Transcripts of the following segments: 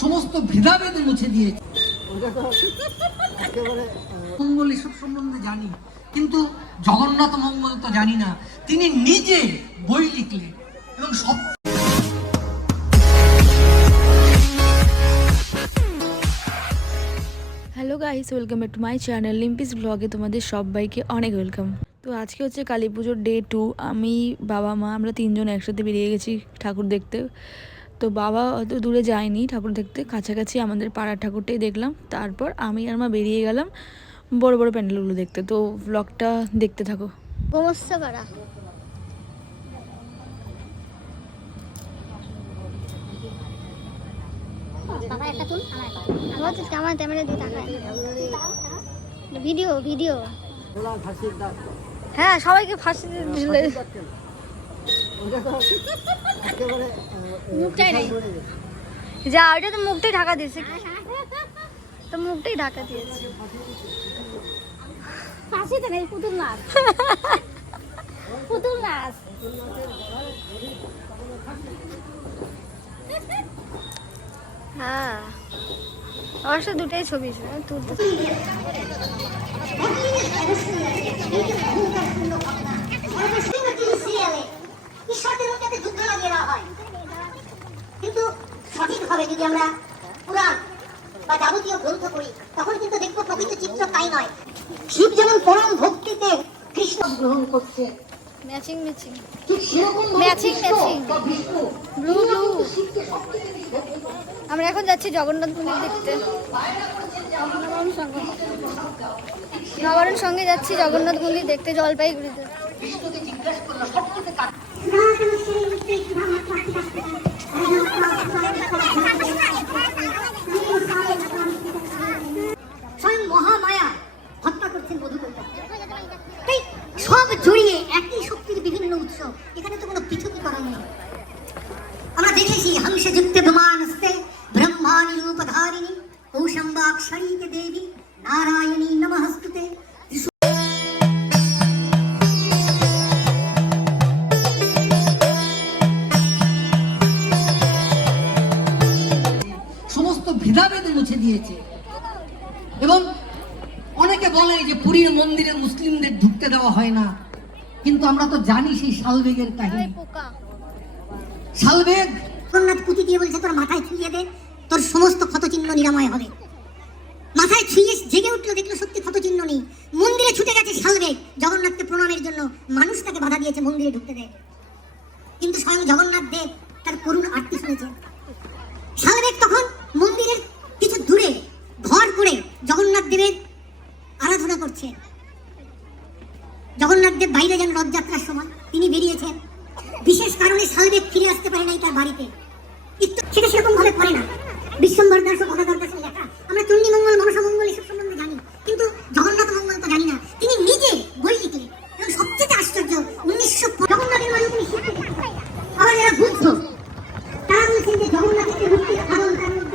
সমস্ত ভেদাভেদ মুছে দিয়েছে। মঙ্গল এসব সম্বন্ধে জানি, কিন্তু জগন্নাথ মঙ্গল তো জানি না। তিনি নিজে বই লিখলেন এবং সব। Hello guys, welcome back to my channel লিম্পিস ব্লগে তোমাদের সবাইকে অনেক ওয়েলকাম। তো আজকে হচ্ছে কালী পুজোর ডে 2। আমি, বাবা, মা আমরা তিনজন একসাথে বেরিয়ে গেছি ঠাকুর দেখতে। তো বাবা অত দূরে যায়নি ঠাকুর দেখতে, কাছাকাছি আমাদের পাড়ার ঠাকুরটাই দেখলাম। তারপর আমি আর মা বেরিয়ে গেলাম বড় বড় প্যান্ডেলগুলো দেখতে। তো ব্লগটা দেখতে থাকো। গোমস্তাপাড়া ভিডিও ভিডিও হ্যাঁ, সবাইকে ফাঁসি দিলে মুখটাই নেই যা, ওইটা তো মুখটাই ঢাকা দিয়েছে, তো মুখটাই ঢাকা দিয়েছে। ফাঁসিতে নেই, পুতুল নাচ, পুতুল নাচ। হ্যাঁ, অবশ্য দুটাই ছবি তুলতে। কিন্তু সঠিকভাবে যদি আমরা পুরাণ বা যাবতীয় গ্রন্থ পড়ি, তখন কিন্তু দেখবো প্রকৃত চিত্র তাই নয়। শিব যেমন পরম ভক্তিতে কৃষ্ণ গ্রহণ করছে, ম্যাচিং ম্যাচিং ঠিক সেরকম ম্যাচিং ম্যাচিং ব্লু ব্লু। শিবকে সবকিছু আমরা এখন যাচ্ছি জগন্নাথ মন্দির দেখতে, নবারুণ সঙ্গে যাচ্ছি জগন্নাথ মন্দির দেখতে জলপাইগুড়িতে। স্বয়ং মহামায়া হত্যা করছেন মধুকৈটা। তাই সব জড়িয়ে একই শক্তির বিভিন্ন উৎস, এখানে তো কোনো পৃথকীকরণ নেই। আমরা দেখেছি হংসে যুক্তে বিমানস্তে ব্রহ্মাণী রূপধারিণী কৌশম্বাক্ষরীতে দেবী নারায়ণী নমস্তুতে। সমস্ত ভেদাভেদ মুছে দিয়েছে। এবং অনেকে বলে যে পুরীর মন্দিরে মুসলিমদের ঢুকতে দেওয়া হয় না, কিন্তু আমরা তো জানি সেই শালবেগের কাহিনী। শালবেগ জগন্নাথ পুঁতি দিয়ে বলছে তোর মাথায় ছুঁয়ে দে, তোর সমস্ত ক্ষতচিহ্ন নিরাময় হবে। মাথায় ছুঁয়ে জেগে উঠলো, দেখলো সত্যি ক্ষতচিহ্ন নেই। মন্দিরে ছুটে গেছে শালবেগ জগন্নাথকে প্রণামের জন্য, মানুষ তাকে বাধা দিয়েছে মন্দিরে ঢুকতে দেয়। কিন্তু স্বয়ং জগন্নাথ দেব তার করুণ আরতি শুনেছে। শালবেগ তখন মন্দিরের কিছু দূরে ঘর করে জগন্নাথ দেবের আরাধনা করছে। জগন্নাথ দেব বাইরে যান রথযাত্রার সময়, তিনি বেরিয়েছেন। বিশেষ কারণে শালবেগ ফিরে আসতে পারে নাই তার বাড়িতে। সেটা সেরকম ভাবে করে না। বিশ্বম্বর দাস ও গদাধর দাসের লেখা। আমরা চণ্ডী মঙ্গল, মনসা মঙ্গল এসব সম্বন্ধে জানি, কিন্তু জগন্নাথ মঙ্গল তো জানি না। তিনি নিজে বই লিখলেন এবং সবচেয়ে আশ্চর্য 1900 জগন্নাথের মানে তিনি শিখতে দেখতে। আবার যারা বুদ্ধ তারা বলছেন যে জগন্নাথের মুক্তির আদল তার মধ্যে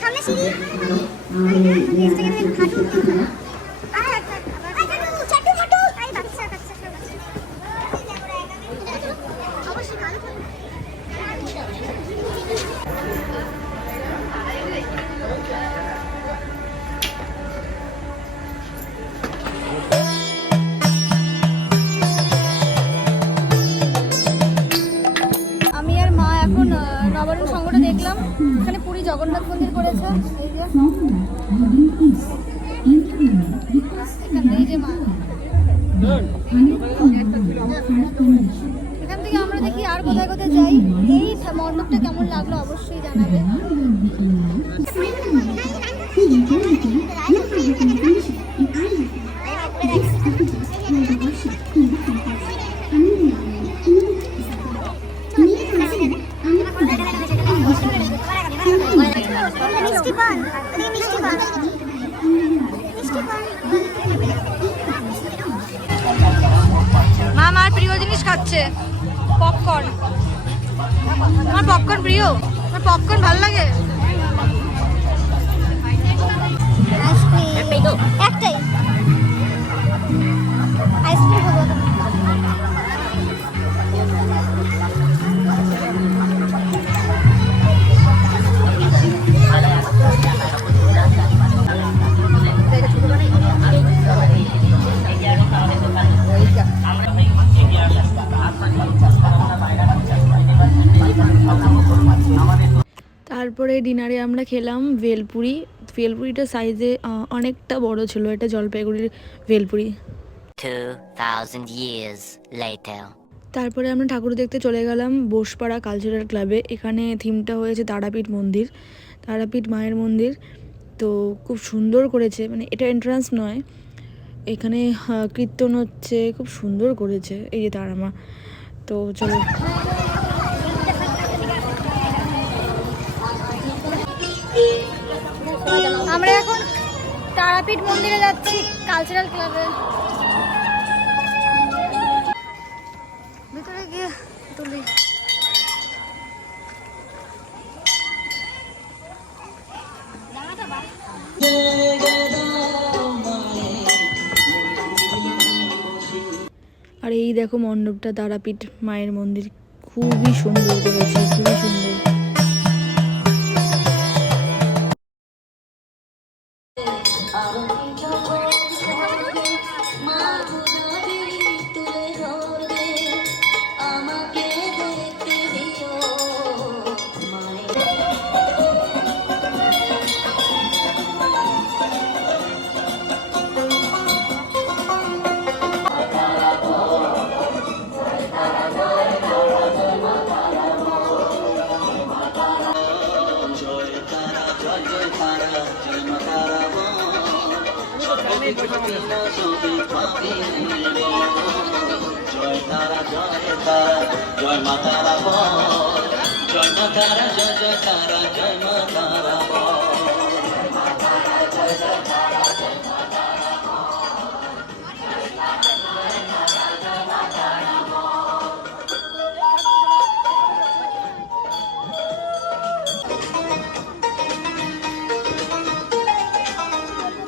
সামনে সিঁড়ি ইনস্টাগ্রামে একটু খাটু ছোট্টু মোটু আই বাচ্চা কাচ্চা সব আছে অবশ্যই ভালো থাকবে। আমি আর মা এখন নবরণ সংঘটা দেখলাম, এখানে পুরী জগন্নাথ মন্দির করেছে। এই যে এখানে এই যে মা, এখান থেকে আমরা দেখি আর কোথায় কোথায় যাই। এই মণ্ডপটা কেমন লাগলো অবশ্যই জানাবে। মা আমার প্রিয় জিনিস খাচ্ছে, পপকর্ন। আমার পপকর্ন প্রিয়, আমার পপকর্ন ভালো লাগে। একটাই আইসক্রিম খাবো। তারপরে ডিনারে আমরা খেলাম ভেলপুরি। ভেলপুরিটা সাইজে অনেকটা বড় ছিল, এটা জলপাইগুড়ির ভেলপুরি। 2000 years later. তারপরে আমরা ঠাকুর দেখতে চলে গেলাম বোসপাড়া কালচারাল ক্লাবে। এখানে থিমটা হয়েছে তারাপীঠ মন্দির, তারাপীঠ মায়ের মন্দির। তো খুব সুন্দর করেছে, মানে এটা এন্ট্রান্স নয়, এখানে কীর্তন হচ্ছে, খুব সুন্দর করেছে। এই যে তারামা। তো চলো আমরা এখন তারাপীঠ মন্দিরে যাচ্ছি কালচারাল ক্লাবে। ভিতরে গিয়ে তুলি। আর এই দেখো মণ্ডপটা, তারাপীঠ মায়ের মন্দির, খুবই সুন্দর করেছে, খুবই সুন্দর। জয় তারা জয় তারা জয় মা তারা বল, জয় মা তারা জয় জয় তারা জয় মা তারা বল।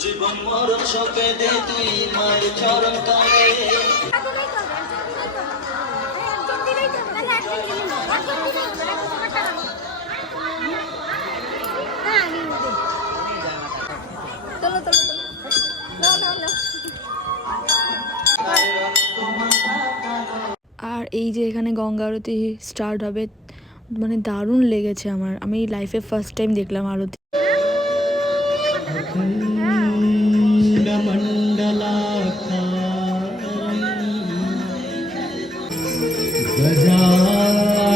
জীবন মরণ শোকে দে তুই মায়ের চরণ তলে। আর এই যে এখানে গঙ্গা আরতি স্টার্ট হবে, মানে দারুণ লেগেছে আমার। আমি লাইফে ফার্স্ট টাইম দেখলাম আরতি। गजाननं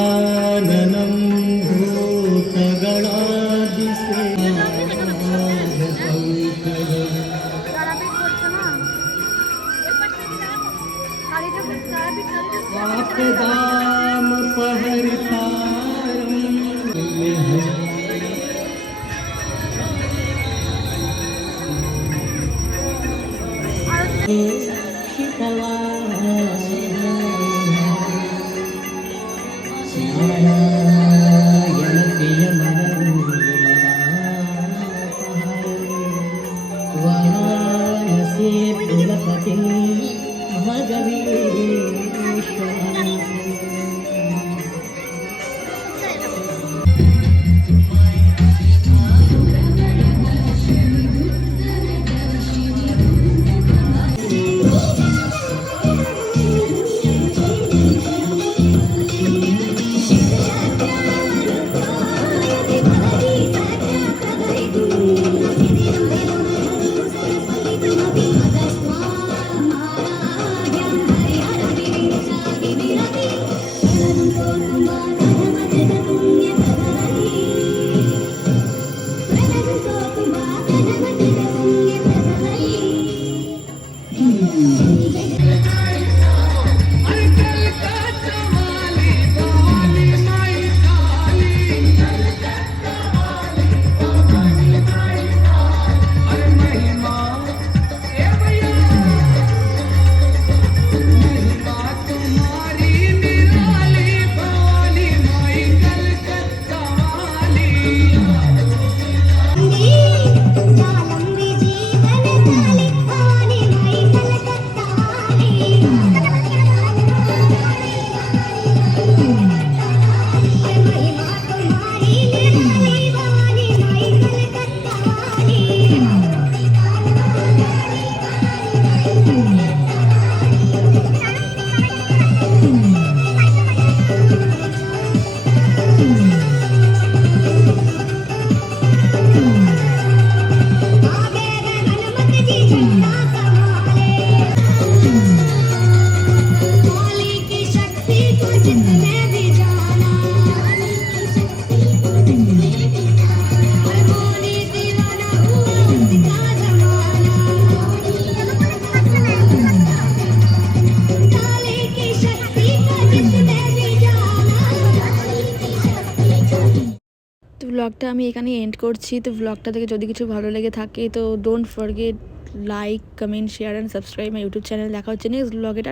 आपदाम पहरितारं ব্লগটা আমি এখানে এন্ড করছি। তো ব্লগটা থেকে যদি কিছু ভালো লেগে থাকে তো don't forget like, comment, share and subscribe my YouTube channel. দেখা হচ্ছে নেক্সট ব্লগে।